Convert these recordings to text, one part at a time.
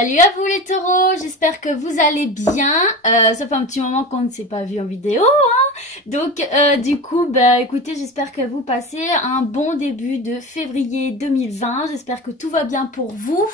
Salut à vous les taureaux, j'espère que vous allez bien. Ça fait un petit moment qu'on ne s'est pas vu en vidéo, hein. Donc du coup, écoutez, j'espère que vous passez un bon début de février 2020. J'espère que tout va bien pour vous.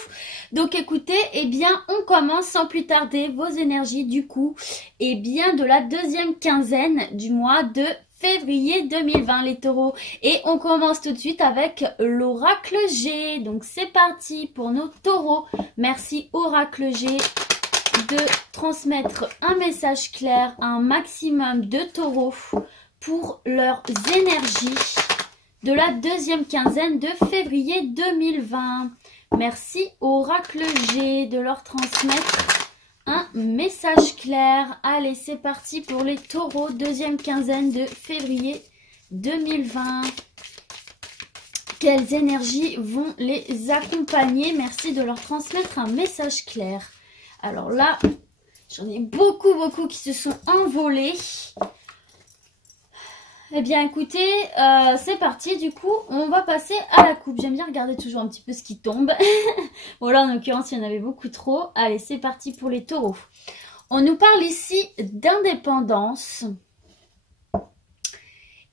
Donc écoutez, eh bien on commence sans plus tarder vos énergies du coup, eh bien de la deuxième quinzaine du mois de février 2020 les taureaux, et on commence tout de suite avec l'oracle G. Donc c'est parti pour nos taureaux. Merci oracle G de transmettre un message clair à un maximum de taureaux pour leurs énergies de la deuxième quinzaine de février 2020. Merci oracle G de leur transmettre un message clair. Allez, c'est parti pour les taureaux, deuxième quinzaine de février 2020. Quelles énergies vont les accompagner? Merci de leur transmettre un message clair. Alors là, j'en ai beaucoup qui se sont envolés. Eh bien écoutez, c'est parti, du coup on va passer à la coupe. J'aime bien regarder toujours un petit peu ce qui tombe. Bon là en l'occurrence il y en avait beaucoup trop. Allez, c'est parti pour les taureaux. On nous parle ici d'indépendance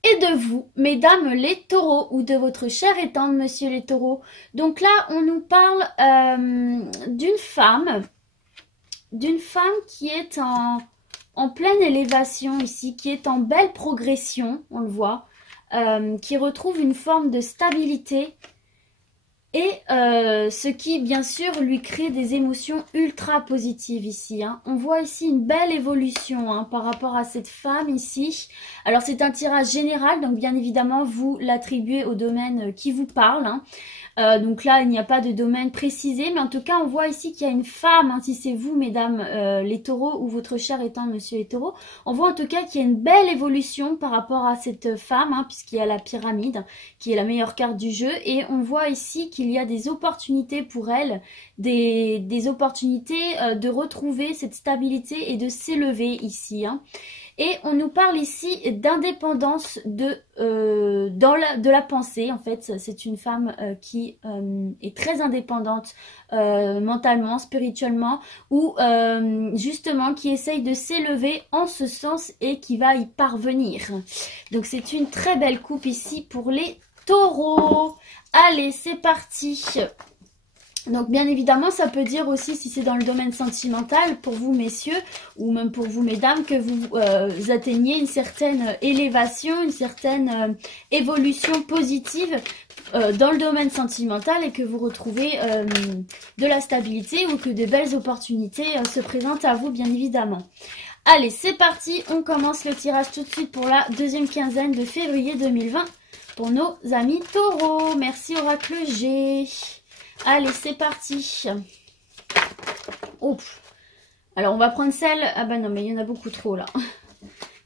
et de vous, mesdames les taureaux, ou de votre cher et tendre monsieur les taureaux. Donc là on nous parle d'une femme qui est en pleine élévation ici, qui est en belle progression, on le voit, qui retrouve une forme de stabilité et ce qui bien sûr lui crée des émotions ultra positives ici, hein. On voit ici une belle évolution, hein, par rapport à cette femme ici. Alors c'est un tirage général, donc bien évidemment vous l'attribuez au domaine qui vous parle, hein. Donc là il n'y a pas de domaine précisé, mais en tout cas on voit ici qu'il y a une femme, hein, si c'est vous mesdames les taureaux ou votre cher étant monsieur les taureaux, on voit en tout cas qu'il y a une belle évolution par rapport à cette femme, hein, puisqu'il y a la pyramide qui est la meilleure carte du jeu, et on voit ici qu'il y a des opportunités pour elle, des opportunités de retrouver cette stabilité et de s'élever ici, hein. Et on nous parle ici d'indépendance de la pensée. En fait, c'est une femme qui est très indépendante mentalement, spirituellement, ou justement qui essaye de s'élever en ce sens et qui va y parvenir. Donc c'est une très belle coupe ici pour les taureaux. Allez, c'est parti. Donc bien évidemment ça peut dire aussi, si c'est dans le domaine sentimental pour vous messieurs ou même pour vous mesdames, que vous atteignez une certaine élévation, une certaine évolution positive dans le domaine sentimental, et que vous retrouvez de la stabilité ou que de belles opportunités se présentent à vous bien évidemment. Allez, c'est parti, on commence le tirage tout de suite pour la deuxième quinzaine de février 2020 pour nos amis taureaux. Merci oracle G. Allez, c'est parti. Oh. Alors, on va prendre celle... Ah bah non, mais il y en a beaucoup trop, là.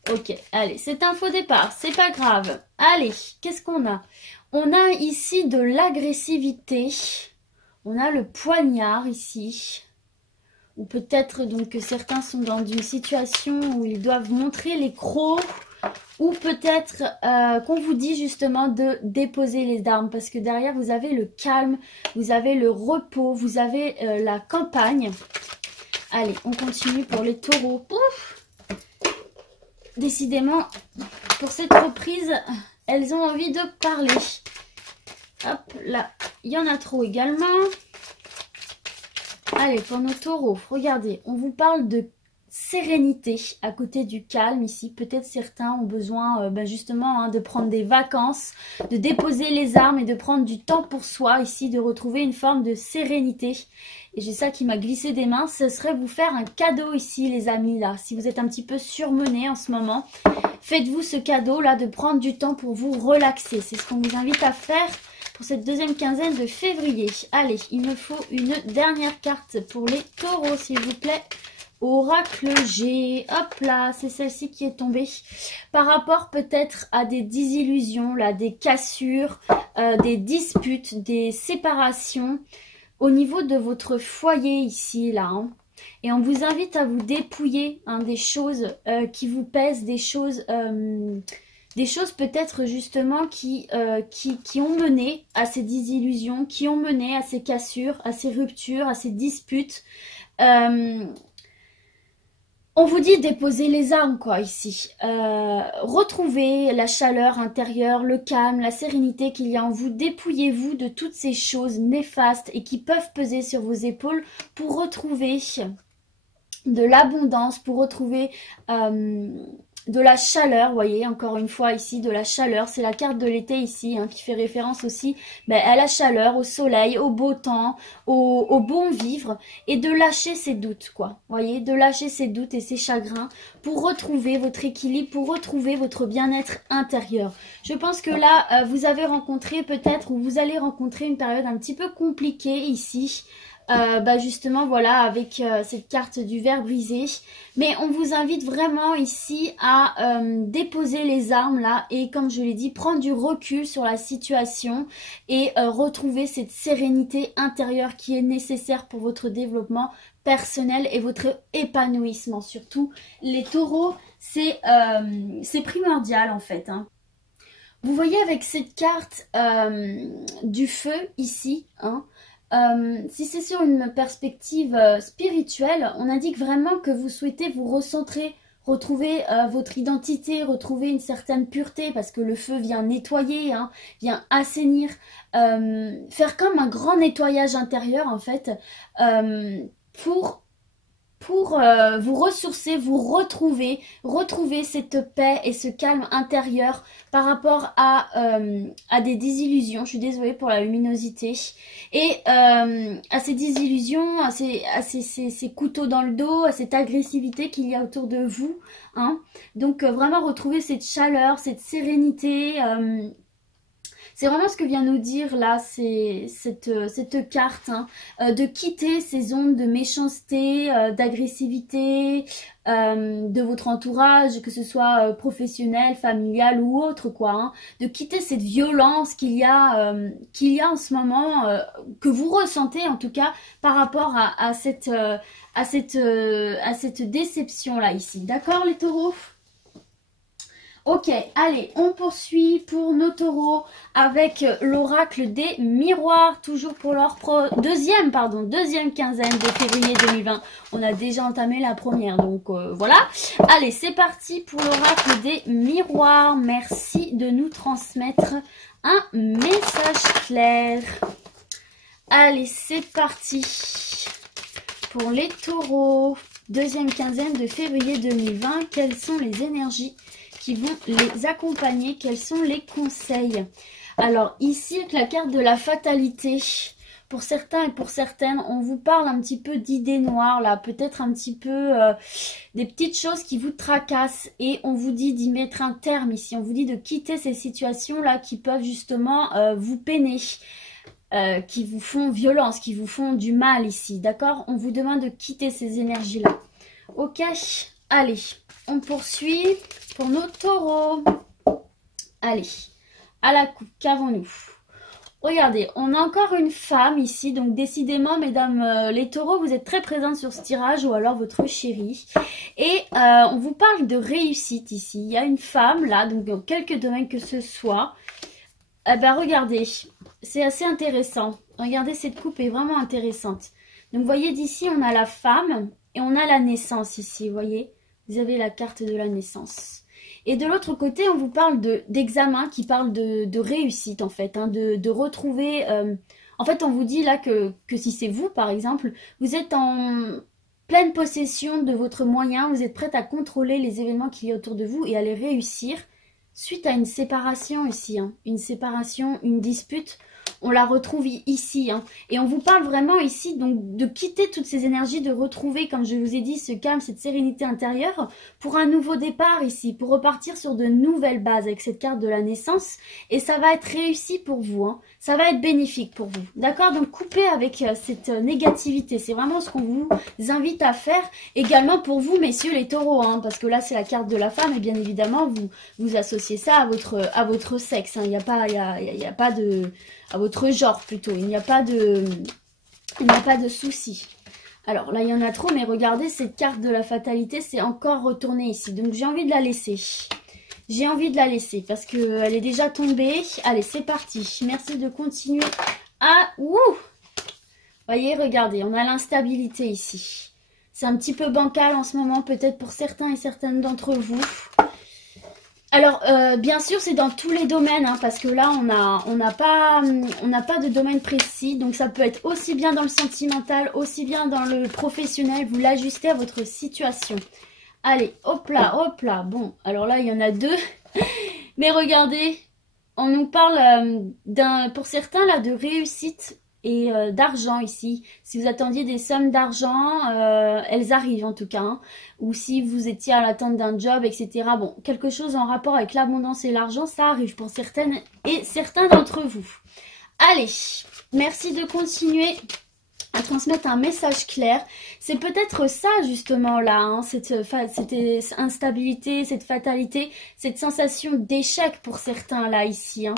Ok, allez, c'est un faux départ. C'est pas grave. Allez, qu'est-ce qu'on a? On a ici de l'agressivité. On a le poignard, ici. Ou peut-être, donc, que certains sont dans une situation où ils doivent montrer les crocs. Ou peut-être qu'on vous dit justement de déposer les armes, parce que derrière vous avez le calme, vous avez le repos, vous avez la campagne. Allez, on continue pour les taureaux. Ouf. Décidément, pour cette reprise, elles ont envie de parler. Hop, là, il y en a trop également. Allez, pour nos taureaux, regardez, on vous parle de sérénité à côté du calme ici. Peut-être certains ont besoin justement, hein, de prendre des vacances, de déposer les armes et de prendre du temps pour soi ici, de retrouver une forme de sérénité. Et j'ai ça qui m'a glissé des mains, ce serait vous faire un cadeau ici les amis là. Si vous êtes un petit peu surmenés en ce moment, faites-vous ce cadeau là de prendre du temps pour vous relaxer. C'est ce qu'on vous invite à faire pour cette deuxième quinzaine de février. Allez, il me faut une dernière carte pour les taureaux s'il vous plaît. Oracle G, hop là, c'est celle-ci qui est tombée. Par rapport peut-être à des désillusions, là, des cassures, des disputes, des séparations au niveau de votre foyer ici, là, hein. Et on vous invite à vous dépouiller, hein, des choses qui vous pèsent, des choses Des choses peut-être justement qui ont mené à ces désillusions, qui ont mené à ces cassures, à ces ruptures, à ces disputes. On vous dit déposer les armes, quoi, ici. Retrouvez la chaleur intérieure, le calme, la sérénité qu'il y a en vous. Dépouillez-vous de toutes ces choses néfastes et qui peuvent peser sur vos épaules pour retrouver de l'abondance, pour retrouver de la chaleur. Vous voyez, encore une fois ici, de la chaleur. C'est la carte de l'été ici, hein, qui fait référence aussi à la chaleur, au soleil, au beau temps, au bon vivre. Et de lâcher ses doutes, quoi. Vous voyez, de lâcher ses doutes et ses chagrins pour retrouver votre équilibre, pour retrouver votre bien-être intérieur. Je pense que là, vous avez rencontré peut-être, ou vous allez rencontrer une période un petit peu compliquée ici. Justement voilà avec cette carte du verre brisé, mais on vous invite vraiment ici à déposer les armes là et comme je l'ai dit, prendre du recul sur la situation et retrouver cette sérénité intérieure qui est nécessaire pour votre développement personnel et votre épanouissement. Surtout les taureaux, c'est primordial en fait, hein. Vous voyez avec cette carte du feu ici, hein, si c'est sur une perspective spirituelle, on indique vraiment que vous souhaitez vous recentrer, retrouver votre identité, retrouver une certaine pureté, parce que le feu vient nettoyer, hein, vient assainir, faire comme un grand nettoyage intérieur en fait, pour vous ressourcer, vous retrouver cette paix et ce calme intérieur par rapport à des désillusions. Je suis désolée pour la luminosité. Et à ces désillusions, à ces couteaux dans le dos, à cette agressivité qu'il y a autour de vous, hein. Donc vraiment retrouver cette chaleur, cette sérénité. C'est vraiment ce que vient nous dire là, c'est cette carte, hein, de quitter ces ondes de méchanceté, d'agressivité, de votre entourage, que ce soit professionnel, familial ou autre, quoi, hein, de quitter cette violence qu'il y a en ce moment, que vous ressentez en tout cas par rapport à cette déception là ici. D'accord les taureaux ? Ok, allez, on poursuit pour nos taureaux avec l'oracle des miroirs, toujours pour leur deuxième quinzaine de février 2020. On a déjà entamé la première, donc voilà. Allez, c'est parti pour l'oracle des miroirs. Merci de nous transmettre un message clair. Allez, c'est parti pour les taureaux. Deuxième quinzaine de février 2020, quelles sont les énergies qui vont les accompagner, quels sont les conseils? Alors ici avec la carte de la fatalité, pour certains et pour certaines, on vous parle un petit peu d'idées noires là, peut-être un petit peu des petites choses qui vous tracassent et on vous dit d'y mettre un terme ici, on vous dit de quitter ces situations là qui peuvent justement vous peiner, qui vous font violence, qui vous font du mal ici, d'accord? On vous demande de quitter ces énergies là. Ok, allez, on poursuit pour nos taureaux. Allez, à la coupe, qu'avons-nous? Regardez, on a encore une femme ici, donc décidément, mesdames les taureaux, vous êtes très présentes sur ce tirage, ou alors votre chérie. Et on vous parle de réussite ici. Il y a une femme, là, donc dans quelques domaines que ce soit. Eh ben, regardez, c'est assez intéressant. Regardez, cette coupe est vraiment intéressante. Donc, vous voyez, d'ici, on a la femme et on a la naissance ici, vous voyez. Vous avez la carte de la naissance. Et de l'autre côté, on vous parle d'examen qui parle de réussite, en fait, hein, de retrouver... en fait, on vous dit là que si c'est vous, par exemple, vous êtes en pleine possession de votre moyen, vous êtes prête à contrôler les événements qu'il y a autour de vous et à les réussir suite à une séparation ici, hein, une séparation, une dispute. On la retrouve ici, hein. Et on vous parle vraiment ici donc de quitter toutes ces énergies, de retrouver, comme je vous ai dit, ce calme, cette sérénité intérieure pour un nouveau départ ici, pour repartir sur de nouvelles bases avec cette carte de la naissance. Et ça va être réussi pour vous, hein. Ça va être bénéfique pour vous, d'accord? Donc coupez avec cette négativité, c'est vraiment ce qu'on vous invite à faire. Également pour vous, messieurs les taureaux, hein, parce que là c'est la carte de la femme et bien évidemment vous associez ça à votre sexe, hein. Il n'y a pas de... à votre genre plutôt, il n'y a pas de souci. Alors là il y en a trop, mais regardez cette carte de la fatalité, c'est encore retourné ici, donc j'ai envie de la laisser. J'ai envie de la laisser parce qu'elle est déjà tombée. Allez, c'est parti. Merci de continuer à... Ouh! Voyez, regardez, on a l'instabilité ici. C'est un petit peu bancal en ce moment, peut-être pour certains et certaines d'entre vous. Alors, bien sûr, c'est dans tous les domaines, hein, parce que là, on n'a pas de domaine précis. Donc, ça peut être aussi bien dans le sentimental, aussi bien dans le professionnel. Vous l'ajustez à votre situation. Allez, hop là, hop là. Bon, alors là, il y en a deux. Mais regardez, on nous parle pour certains, là, de réussite et d'argent ici. Si vous attendiez des sommes d'argent, elles arrivent en tout cas. Hein. Ou si vous étiez à l'attente d'un job, etc. Bon, quelque chose en rapport avec l'abondance et l'argent, ça arrive pour certaines et certains d'entre vous. Allez, merci de continuer à transmettre un message clair. C'est peut-être ça justement là, hein, cette instabilité, cette fatalité, cette sensation d'échec pour certains là ici. Hein.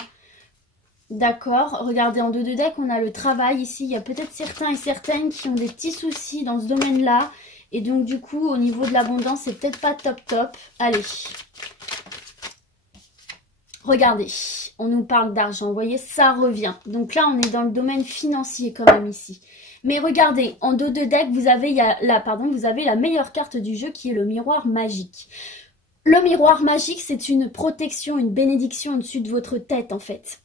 D'accord, regardez en 2 de deck, on a le travail ici. Il y a peut-être certains et certaines qui ont des petits soucis dans ce domaine-là. Et donc du coup, au niveau de l'abondance, c'est peut-être pas top top. Allez. Regardez, on nous parle d'argent, vous voyez, ça revient. Donc là, on est dans le domaine financier quand même ici. Mais regardez, en 2 de deck, vous avez la meilleure carte du jeu qui est le miroir magique. Le miroir magique, c'est une protection, une bénédiction au-dessus de votre tête en fait.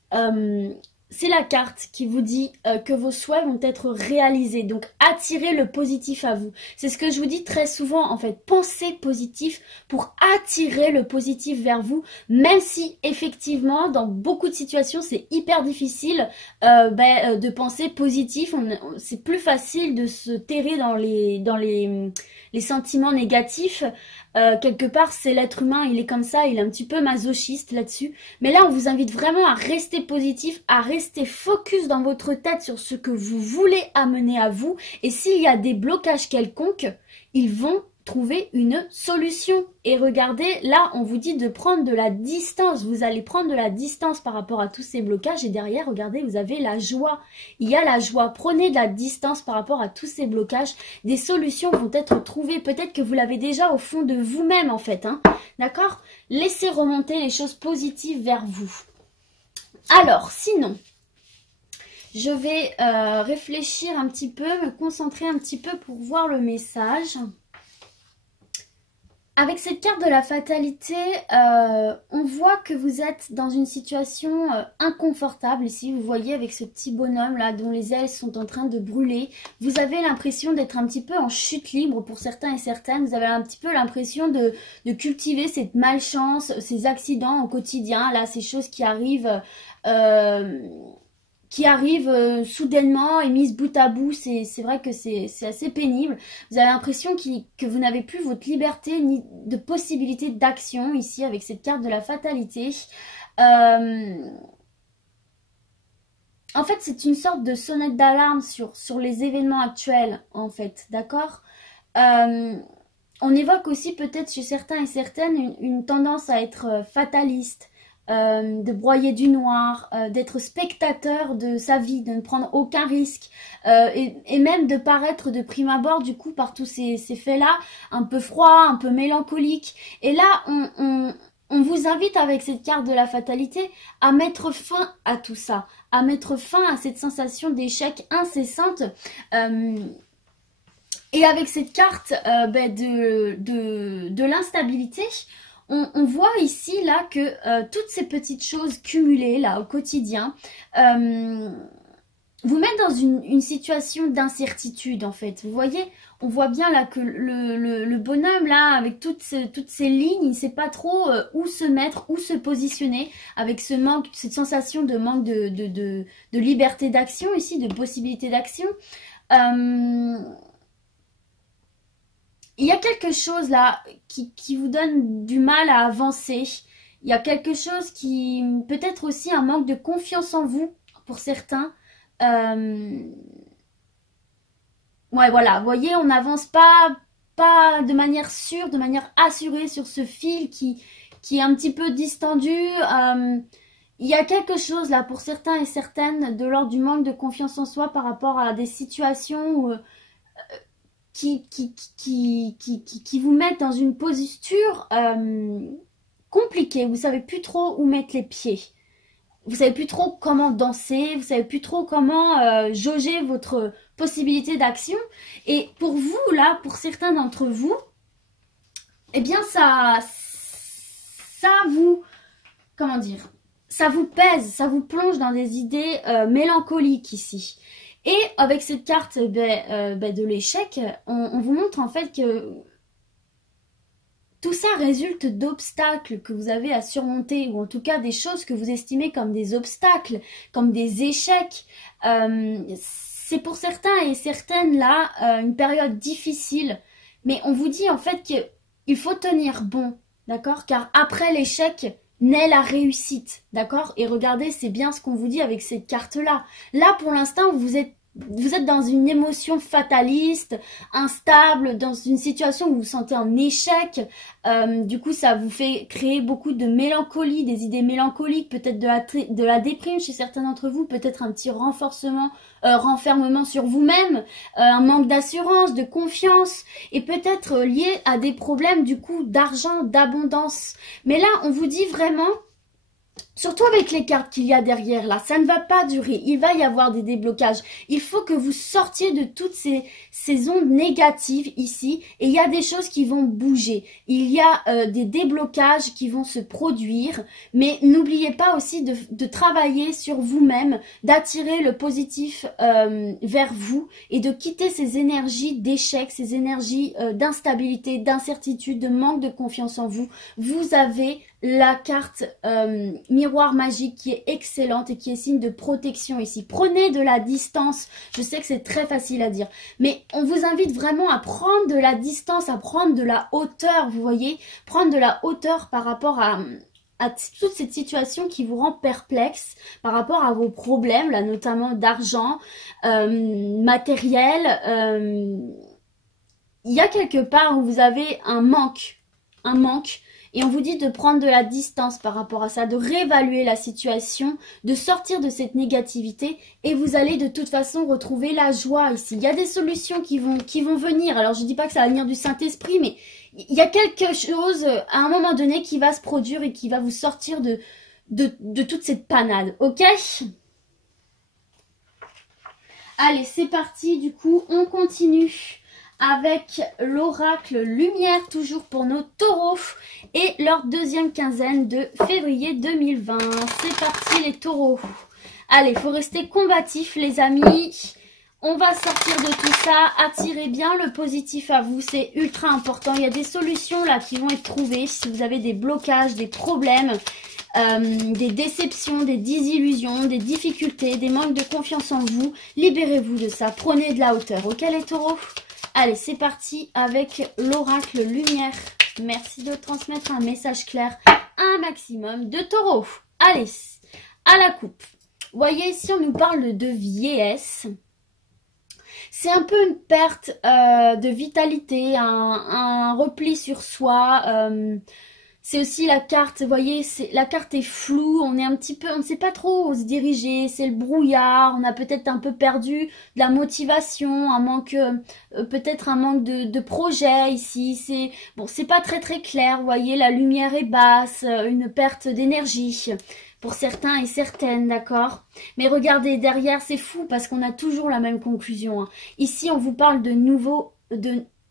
C'est la carte qui vous dit que vos souhaits vont être réalisés. Donc, attirez le positif à vous. C'est ce que je vous dis très souvent, en fait. Pensez positif pour attirer le positif vers vous. Même si, effectivement, dans beaucoup de situations, c'est hyper difficile de penser positif. C'est plus facile de se terrer dans les sentiments négatifs. Quelque part, c'est l'être humain, il est comme ça, il est un petit peu masochiste là-dessus. Mais là, on vous invite vraiment à rester positif, à rester focus dans votre tête sur ce que vous voulez amener à vous. Et s'il y a des blocages quelconques, ils vont trouver une solution. Et regardez, là, on vous dit de prendre de la distance. Vous allez prendre de la distance par rapport à tous ces blocages. Et derrière, regardez, vous avez la joie. Il y a la joie. Prenez de la distance par rapport à tous ces blocages. Des solutions vont être trouvées. Peut-être que vous l'avez déjà au fond de vous-même, en fait. Hein. D'accord? Laissez remonter les choses positives vers vous. Alors, sinon... je vais réfléchir un petit peu, me concentrer un petit peu pour voir le message. Avec cette carte de la fatalité, on voit que vous êtes dans une situation inconfortable. Ici, vous voyez avec ce petit bonhomme là dont les ailes sont en train de brûler. Vous avez l'impression d'être un petit peu en chute libre pour certains et certaines. Vous avez un petit peu l'impression de cultiver cette malchance, ces accidents au quotidien. Là, ces choses qui arrivent... soudainement et mises bout à bout, c'est vrai que c'est assez pénible. Vous avez l'impression que vous n'avez plus votre liberté ni de possibilité d'action ici avec cette carte de la fatalité. En fait, c'est une sorte de sonnette d'alarme sur les événements actuels, en fait, d'accord? On évoque aussi peut-être chez certains et certaines une tendance à être fataliste. De broyer du noir, d'être spectateur de sa vie, de ne prendre aucun risque et même de paraître de prime abord du coup par tous ces faits-là, un peu froid, un peu mélancolique. Et là, on vous invite avec cette carte de la fatalité à mettre fin à tout ça, à mettre fin à cette sensation d'échec incessante. Et avec cette carte de l'instabilité, on voit ici là que toutes ces petites choses cumulées là au quotidien vous mettent dans une situation d'incertitude en fait. Vous voyez, on voit bien là que le bonhomme là avec toutes ces lignes, il ne sait pas trop où se mettre, où se positionner avec ce manque, cette sensation de manque de liberté d'action ici, de possibilité d'action. Il y a quelque chose là qui vous donne du mal à avancer. Il y a quelque chose qui... peut-être aussi un manque de confiance en vous pour certains. Ouais, voilà. Vous voyez, on n'avance pas de manière sûre, de manière assurée sur ce fil qui est un petit peu distendu. Il y a quelque chose là pour certains et certaines de l'ordre du manque de confiance en soi par rapport à des situations où... qui vous mettent dans une posture compliqué, vous savez plus trop où mettre les pieds. Vous savez plus trop comment danser, vous savez plus trop comment jauger votre possibilité d'action. Et pour vous, là, pour certains d'entre vous, eh bien ça vous, comment dire, ça vous pèse, ça vous plonge dans des idées mélancoliques ici. Et avec cette carte de l'échec, on vous montre en fait que tout ça résulte d'obstacles que vous avez à surmonter, ou en tout cas des choses que vous estimez comme des obstacles, comme des échecs. C'est pour certains et certaines là une période difficile, mais on vous dit en fait qu'il faut tenir bon, d'accord? Car après l'échec naît la réussite, d'accord? Et regardez, c'est bien ce qu'on vous dit avec cette carte-là. Là, pour l'instant, vous êtes dans une émotion fataliste, instable, dans une situation où vous vous sentez en échec. Du coup, ça vous fait créer beaucoup de mélancolie, des idées mélancoliques, peut-être de la déprime chez certains d'entre vous, peut-être un petit renfermement sur vous-même, un manque d'assurance, de confiance, et peut-être lié à des problèmes du coup d'argent, d'abondance. Mais là, on vous dit vraiment, surtout avec les cartes qu'il y a derrière là, ça ne va pas durer, il va y avoir des déblocages. Il faut que vous sortiez de toutes ces ondes négatives ici, et il y a des choses qui vont bouger. Il y a des déblocages qui vont se produire, mais n'oubliez pas aussi de travailler sur vous-même, d'attirer le positif vers vous, et de quitter ces énergies d'échec, ces énergies d'instabilité, d'incertitude, de manque de confiance en vous. Vous avez la carte miroir magique qui est excellente et qui est signe de protection ici. Prenez de la distance. Je sais que c'est très facile à dire, mais on vous invite vraiment à prendre de la distance, à prendre de la hauteur, vous voyez, prendre de la hauteur par rapport à toute cette situation qui vous rend perplexe, par rapport à vos problèmes, là notamment d'argent, matériel. Il y a quelque part où vous avez un manque. Et on vous dit de prendre de la distance par rapport à ça, de réévaluer la situation, de sortir de cette négativité, et vous allez de toute façon retrouver la joie ici. Il y a des solutions qui vont venir. Alors je ne dis pas que ça va venir du Saint-Esprit, mais il y a quelque chose à un moment donné qui va se produire et qui va vous sortir de toute cette panade, ok? Allez, c'est parti, du coup, on continue avec l'oracle lumière, toujours pour nos taureaux, et leur deuxième quinzaine de février 2020. C'est parti les taureaux. Allez, il faut rester combatif les amis. On va sortir de tout ça. Attirez bien le positif à vous, c'est ultra important. Il y a des solutions là qui vont être trouvées si vous avez des blocages, des problèmes, des déceptions, des désillusions, des difficultés, des manques de confiance en vous. Libérez-vous de ça, prenez de la hauteur, ok les taureaux? Allez, c'est parti avec l'oracle lumière. Merci de transmettre un message clair à un maximum de taureaux. Allez, à la coupe. Vous voyez, ici, on nous parle de vieillesse. C'est un peu une perte de vitalité, un repli sur soi. C'est aussi la carte, vous voyez, la carte est floue, on est un petit peu, on ne sait pas trop où se diriger, c'est le brouillard, on a peut-être un peu perdu de la motivation, un manque, peut-être un manque de projet ici, c'est pas très clair, vous voyez, la lumière est basse, une perte d'énergie pour certains et certaines, d'accord? Mais regardez, derrière, c'est fou parce qu'on a toujours la même conclusion, hein. Ici, on vous parle de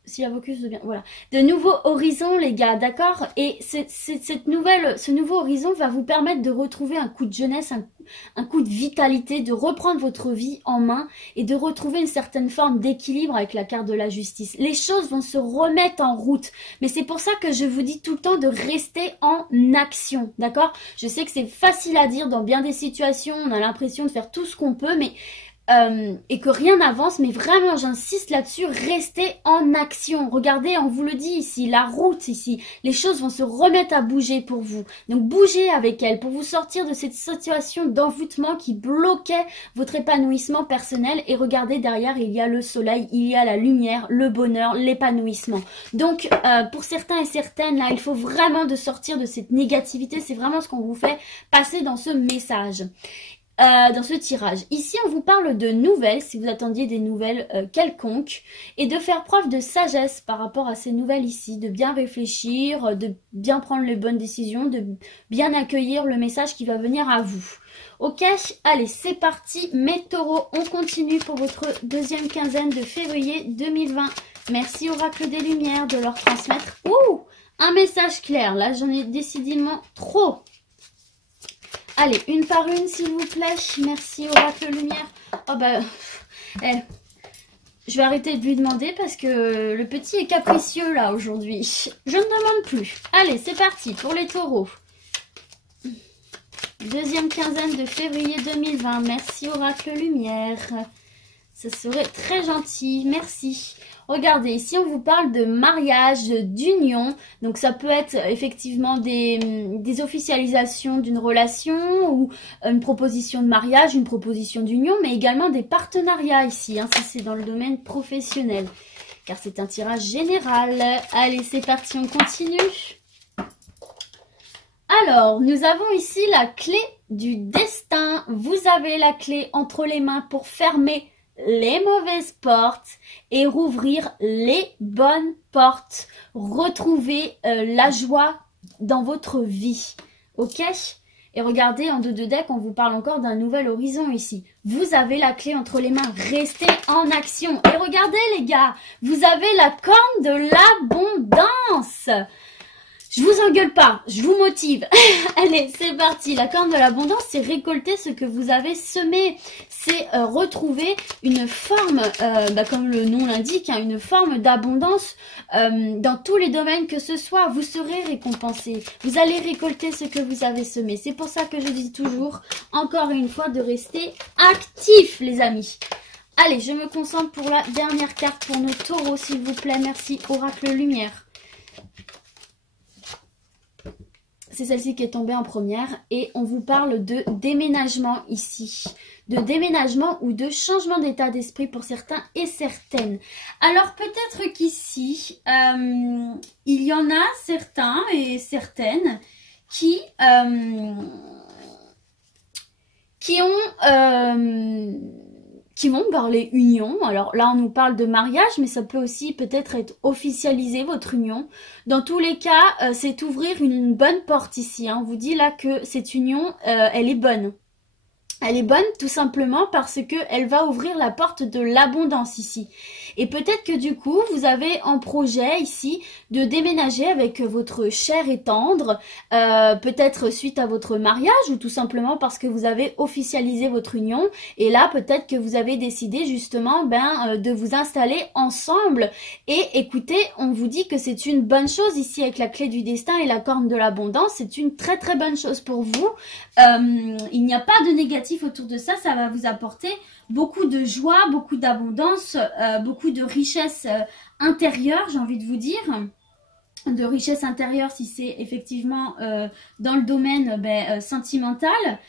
si la focus bien, voilà, de nouveaux horizons les gars, d'accord? Et ce nouveau horizon va vous permettre de retrouver un coup de jeunesse, un coup de vitalité, de reprendre votre vie en main et de retrouver une certaine forme d'équilibre avec la carte de la justice. Les choses vont se remettre en route, mais c'est pour ça que je vous dis tout le temps de rester en action, d'accord? Je sais que c'est facile à dire dans bien des situations, on a l'impression de faire tout ce qu'on peut, mais et que rien n'avance, mais vraiment j'insiste là-dessus, restez en action. Regardez, on vous le dit ici, la route ici, les choses vont se remettre à bouger pour vous. Donc bougez avec elle pour vous sortir de cette situation d'envoûtement qui bloquait votre épanouissement personnel. Et regardez, derrière il y a le soleil, il y a la lumière, le bonheur, l'épanouissement. Donc pour certains et certaines là, il faut vraiment de sortir de cette négativité, c'est vraiment ce qu'on vous fait passer dans ce message. dans ce tirage. Ici, on vous parle de nouvelles, si vous attendiez des nouvelles quelconques, et de faire preuve de sagesse par rapport à ces nouvelles ici, de bien réfléchir, de bien prendre les bonnes décisions, de bien accueillir le message qui va venir à vous. Ok, allez, c'est parti, mes taureaux, on continue pour votre deuxième quinzaine de février 2020. Merci Oracle des Lumières de leur transmettre. Ouh, un message clair, là j'en ai décidément trop. Allez, une par une s'il vous plaît. Merci Oracle Lumière. Oh bah, je vais arrêter de lui demander parce que le petit est capricieux là aujourd'hui. Je ne demande plus. Allez, c'est parti pour les taureaux. Deuxième quinzaine de février 2020. Merci Oracle Lumière. Ça serait très gentil. Merci. Regardez, ici on vous parle de mariage, d'union. Donc ça peut être effectivement des officialisations d'une relation ou une proposition de mariage, une proposition d'union, mais également des partenariats ici, hein, si c'est dans le domaine professionnel. Car c'est un tirage général. Allez, c'est parti, on continue. Alors, nous avons ici la clé du destin. Vous avez la clé entre les mains pour fermer les mauvaises portes et rouvrir les bonnes portes. Retrouvez la joie dans votre vie. Ok? Et regardez, en dos de deck, on vous parle encore d'un nouvel horizon ici. Vous avez la clé entre les mains. Restez en action. Et regardez les gars, vous avez la corne de l'abondance. Je vous engueule pas, je vous motive. Allez, c'est parti. La corne de l'abondance, c'est récolter ce que vous avez semé. C'est retrouver une forme, comme le nom l'indique, hein, une forme d'abondance dans tous les domaines que ce soit. Vous serez récompensé. Vous allez récolter ce que vous avez semé. C'est pour ça que je dis toujours, encore une fois, de rester actif, les amis. Allez, je me concentre pour la dernière carte pour nos taureaux, s'il vous plaît. Merci, Oracle Lumière. C'est celle-ci qui est tombée en première et on vous parle de déménagement ici. De déménagement ou de changement d'état d'esprit pour certains et certaines. Alors peut-être qu'ici, il y en a certains et certaines qui vont parler union. Alors là, on nous parle de mariage, mais ça peut aussi peut-être être officialiser votre union. Dans tous les cas, c'est ouvrir une bonne porte ici. Hein. On vous dit là que cette union, elle est bonne. Elle est bonne tout simplement parce que elle va ouvrir la porte de l'abondance ici. Et peut-être que du coup, vous avez en projet ici de déménager avec votre cher et tendre, peut-être suite à votre mariage ou tout simplement parce que vous avez officialisé votre union. Et là, peut-être que vous avez décidé justement de vous installer ensemble. Et écoutez, on vous dit que c'est une bonne chose ici avec la clé du destin et la corne de l'abondance. C'est une très très bonne chose pour vous. Il n'y a pas de négatif autour de ça. Ça va vous apporter beaucoup de joie, beaucoup d'abondance, beaucoup de richesse intérieure, j'ai envie de vous dire. De richesse intérieure si c'est effectivement dans le domaine sentimental.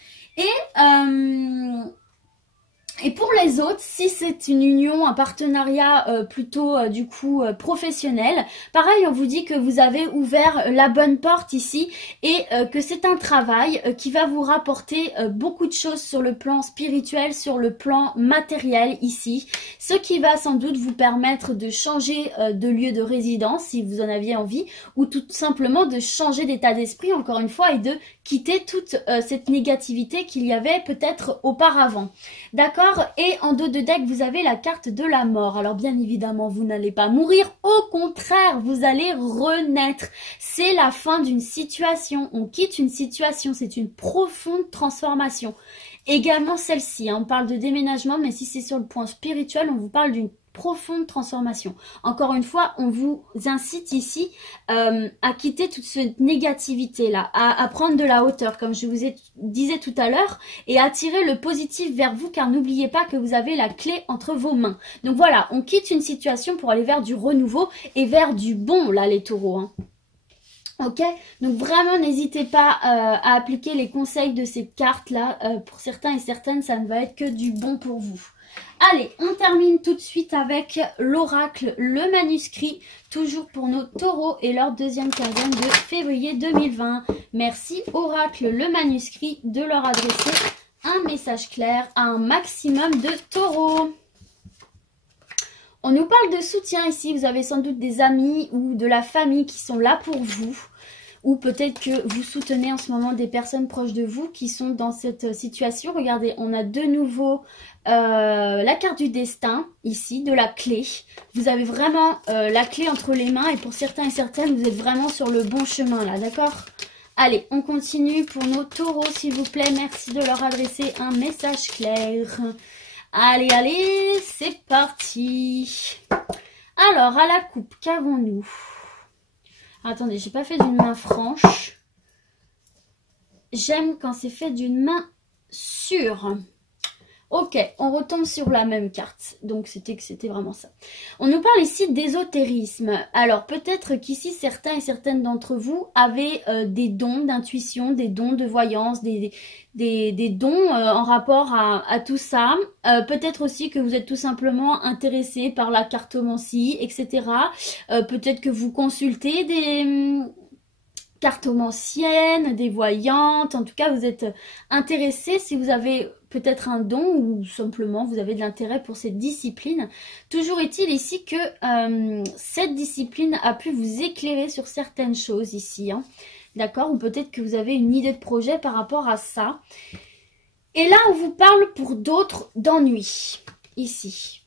Et pour les autres, si c'est une union, un partenariat plutôt du coup professionnel, pareil, on vous dit que vous avez ouvert la bonne porte ici et que c'est un travail qui va vous rapporter beaucoup de choses sur le plan spirituel, sur le plan matériel ici, ce qui va sans doute vous permettre de changer de lieu de résidence si vous en aviez envie ou tout simplement de changer d'état d'esprit encore une fois et de quitter toute cette négativité qu'il y avait peut-être auparavant. D'accord? Et en dos de deck, vous avez la carte de la mort. Alors bien évidemment, vous n'allez pas mourir. Au contraire, vous allez renaître. C'est la fin d'une situation. On quitte une situation. C'est une profonde transformation. Également celle-ci. Hein, on parle de déménagement, mais si c'est sur le point spirituel, on vous parle d'une profonde transformation. Encore une fois, on vous incite ici à quitter toute cette négativité-là, à prendre de la hauteur, comme je vous disais tout à l'heure, et à attirer le positif vers vous, car n'oubliez pas que vous avez la clé entre vos mains. Donc voilà, on quitte une situation pour aller vers du renouveau et vers du bon, là, les taureaux. Hein. Ok, donc vraiment n'hésitez pas à appliquer les conseils de cette carte-là. Pour certains et certaines, ça ne va être que du bon pour vous. Allez, on termine tout de suite avec l'oracle, le manuscrit, toujours pour nos taureaux et leur deuxième quinzaine de février 2020. Merci oracle, le manuscrit, de leur adresser un message clair à un maximum de taureaux. On nous parle de soutien ici. Vous avez sans doute des amis ou de la famille qui sont là pour vous. Ou peut-être que vous soutenez en ce moment des personnes proches de vous qui sont dans cette situation. Regardez, on a de nouveau la carte du destin, ici, de la clé. Vous avez vraiment la clé entre les mains et pour certains et certaines, vous êtes vraiment sur le bon chemin là, d'accord? Allez, on continue pour nos taureaux, s'il vous plaît. Merci de leur adresser un message clair. Allez, allez, c'est parti. Alors, à la coupe, qu'avons-nous? Attendez, j'ai pas fait d'une main franche. J'aime quand c'est fait d'une main sûre. Ok, on retombe sur la même carte. Donc, c'était vraiment ça. On nous parle ici d'ésotérisme. Alors, peut-être qu'ici, certains et certaines d'entre vous avaient des dons d'intuition, des dons de voyance, des dons en rapport à tout ça. Peut-être aussi que vous êtes tout simplement intéressé par la cartomancie, etc. Peut-être que vous consultez des cartomanciennes, des voyantes. En tout cas, vous êtes intéressé si vous avez peut-être un don ou simplement vous avez de l'intérêt pour cette discipline. Toujours est-il ici que cette discipline a pu vous éclairer sur certaines choses ici. Hein. D'accord? Ou peut-être que vous avez une idée de projet par rapport à ça. Et là, on vous parle pour d'autres d'ennui. Ici.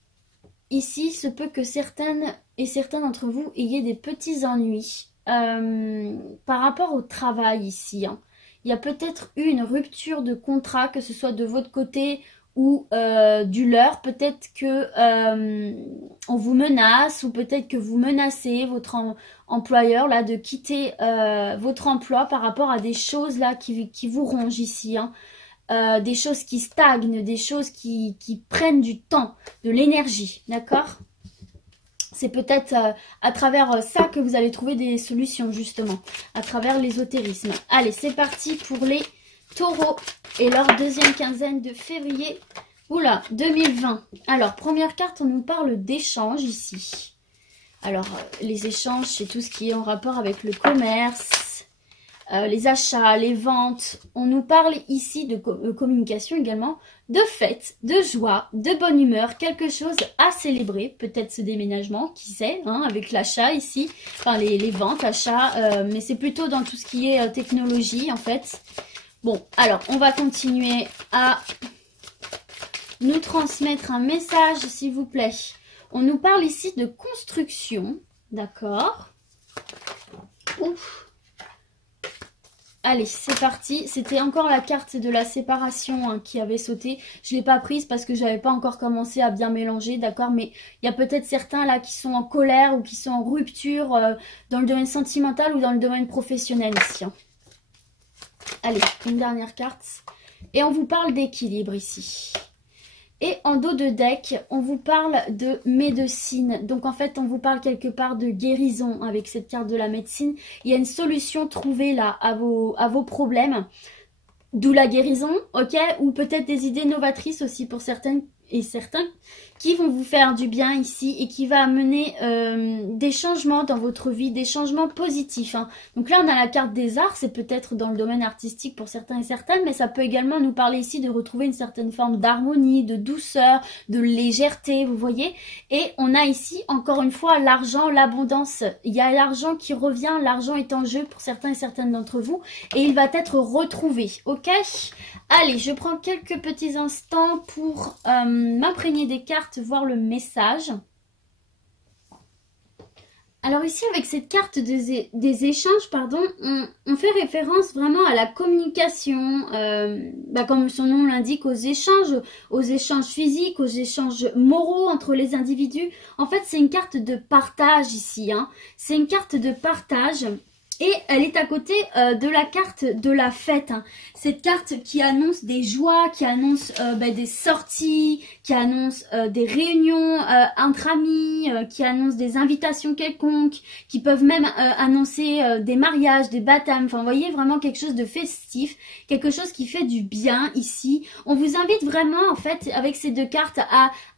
Ici, se peut que certaines et certains d'entre vous ayez des petits ennuis. Par rapport au travail ici, hein. Il y a peut-être eu une rupture de contrat, que ce soit de votre côté ou du leur. Peut-être que on vous menace ou peut-être que vous menacez votre employeur là de quitter votre emploi par rapport à des choses là qui vous rongent ici, hein. Des choses qui stagnent, des choses qui prennent du temps, de l'énergie, d'accord? C'est peut-être à travers ça que vous allez trouver des solutions, justement, à travers l'ésotérisme. Allez, c'est parti pour les taureaux et leur deuxième quinzaine de février. Oula, 2020. Alors, première carte, on nous parle d'échanges ici. Alors, les échanges, c'est tout ce qui est en rapport avec le commerce, les achats, les ventes. On nous parle ici de communication également, de fête, de joie, de bonne humeur, quelque chose à célébrer, peut-être ce déménagement, qui sait, hein, avec l'achat ici, enfin les ventes, achats, mais c'est plutôt dans tout ce qui est technologie en fait. Bon, alors on va continuer à nous transmettre un message s'il vous plaît. On nous parle ici de construction, d'accord? Ouf. Allez, c'est parti. C'était encore la carte de la séparation hein, qui avait sauté. Je ne l'ai pas prise parce que je n'avais pas encore commencé à bien mélanger, d'accord? Mais il y a peut-être certains là qui sont en colère ou qui sont en rupture dans le domaine sentimental ou dans le domaine professionnel ici. Hein. Allez, une dernière carte. Et on vous parle d'équilibre ici. Et en dos de deck, on vous parle de médecine. Donc en fait, on vous parle quelque part de guérison avec cette carte de la médecine. Il y a une solution trouvée là à vos problèmes. D'où la guérison, ok? Ou peut-être des idées novatrices aussi pour certaines et certains qui vont vous faire du bien ici et qui va amener des changements dans votre vie, des changements positifs. Hein. Donc là, on a la carte des arts, c'est peut-être dans le domaine artistique pour certains et certaines, mais ça peut également nous parler ici de retrouver une certaine forme d'harmonie, de douceur, de légèreté, vous voyez. Et on a ici, encore une fois, l'argent, l'abondance. Il y a l'argent qui revient, l'argent est en jeu pour certains et certaines d'entre vous et il va être retrouvé, ok? Allez, je prends quelques petits instants pour m'imprégner des cartes, voir le message. Alors ici, avec cette carte des échanges, pardon, on fait référence vraiment à la communication, comme son nom l'indique, aux échanges physiques, aux échanges moraux entre les individus. En fait, c'est une carte de partage ici, hein. C'est une carte de partage. Et elle est à côté de la carte de la fête. Hein. Cette carte qui annonce des joies, qui annonce des sorties, qui annonce des réunions entre amis, qui annonce des invitations quelconques, qui peuvent même annoncer des mariages, des baptêmes. Enfin, vous voyez, vraiment quelque chose de festif, quelque chose qui fait du bien ici. On vous invite vraiment, en fait, avec ces deux cartes,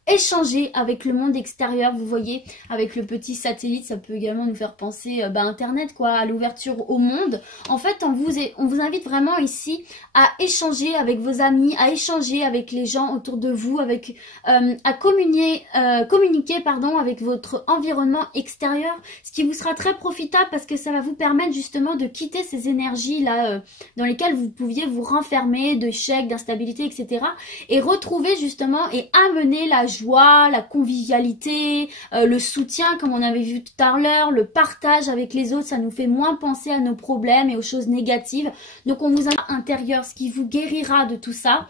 échanger avec le monde extérieur. Vous voyez, avec le petit satellite, ça peut également nous faire penser Internet, quoi, à l'ouverture au monde. En fait, on vous invite vraiment ici à échanger avec vos amis, à échanger avec les gens autour de vous, à communiquer pardon, avec votre environnement extérieur, ce qui vous sera très profitable parce que ça va vous permettre justement de quitter ces énergies-là dans lesquelles vous pouviez vous renfermer, d'échecs, d'instabilité, etc. et retrouver justement et amener la joie, la convivialité, le soutien comme on avait vu tout à l'heure, le partage avec les autres, ça nous fait moins penser à nos problèmes et aux choses négatives. Donc on vous a intérieur, ce qui vous guérira de tout ça.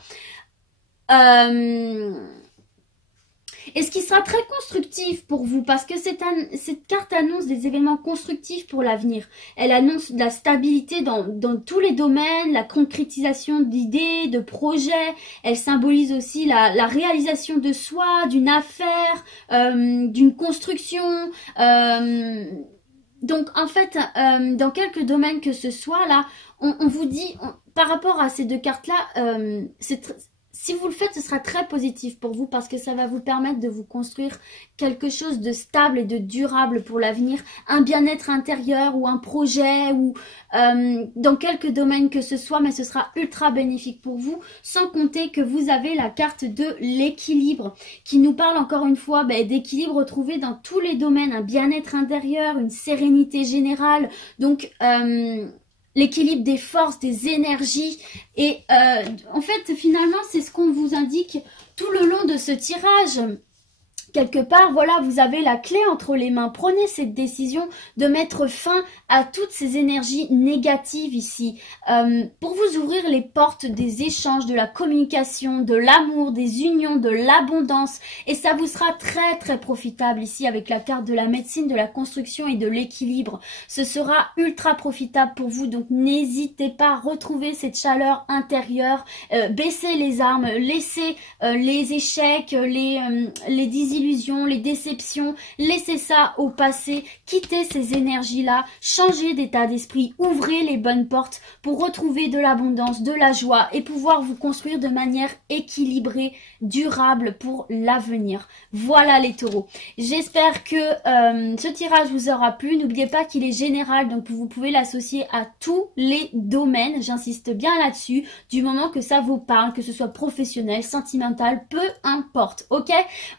Et ce qui sera très constructif pour vous, parce que cette carte annonce des événements constructifs pour l'avenir. Elle annonce de la stabilité dans tous les domaines, la concrétisation d'idées, de projets. Elle symbolise aussi la réalisation de soi, d'une affaire, d'une construction. Donc en fait, dans quelques domaines que ce soit, là, on vous dit, par rapport à ces deux cartes-là, si vous le faites, ce sera très positif pour vous parce que ça va vous permettre de vous construire quelque chose de stable et de durable pour l'avenir, un bien-être intérieur ou un projet ou dans quelques domaines que ce soit, mais ce sera ultra bénéfique pour vous, sans compter que vous avez la carte de l'équilibre qui nous parle encore une fois d'équilibre retrouvé dans tous les domaines, un bien-être intérieur, une sérénité générale, donc l'équilibre des forces, des énergies. Et en fait, finalement, c'est ce qu'on vous indique tout le long de ce tirage. Quelque part, voilà, vous avez la clé entre les mains. Prenez cette décision de mettre fin à toutes ces énergies négatives ici. Pour vous ouvrir les portes des échanges, de la communication, de l'amour, des unions, de l'abondance. Et ça vous sera très très profitable ici avec la carte de la médecine, de la construction et de l'équilibre. Ce sera ultra profitable pour vous. Donc n'hésitez pas à retrouver cette chaleur intérieure. Baissez les armes, laissez les échecs, les désillusions, les déceptions, laissez ça au passé, quittez ces énergies-là, changez d'état d'esprit, ouvrez les bonnes portes pour retrouver de l'abondance, de la joie et pouvoir vous construire de manière équilibrée, durable pour l'avenir. Voilà les taureaux. J'espère que ce tirage vous aura plu. N'oubliez pas qu'il est général, donc vous pouvez l'associer à tous les domaines. J'insiste bien là-dessus, du moment que ça vous parle, que ce soit professionnel, sentimental, peu importe, ok?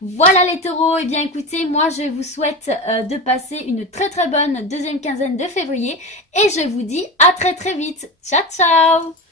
Voilà les taureaux, et bien écoutez, moi je vous souhaite de passer une très très bonne deuxième quinzaine de février et je vous dis à très très vite. Ciao ciao!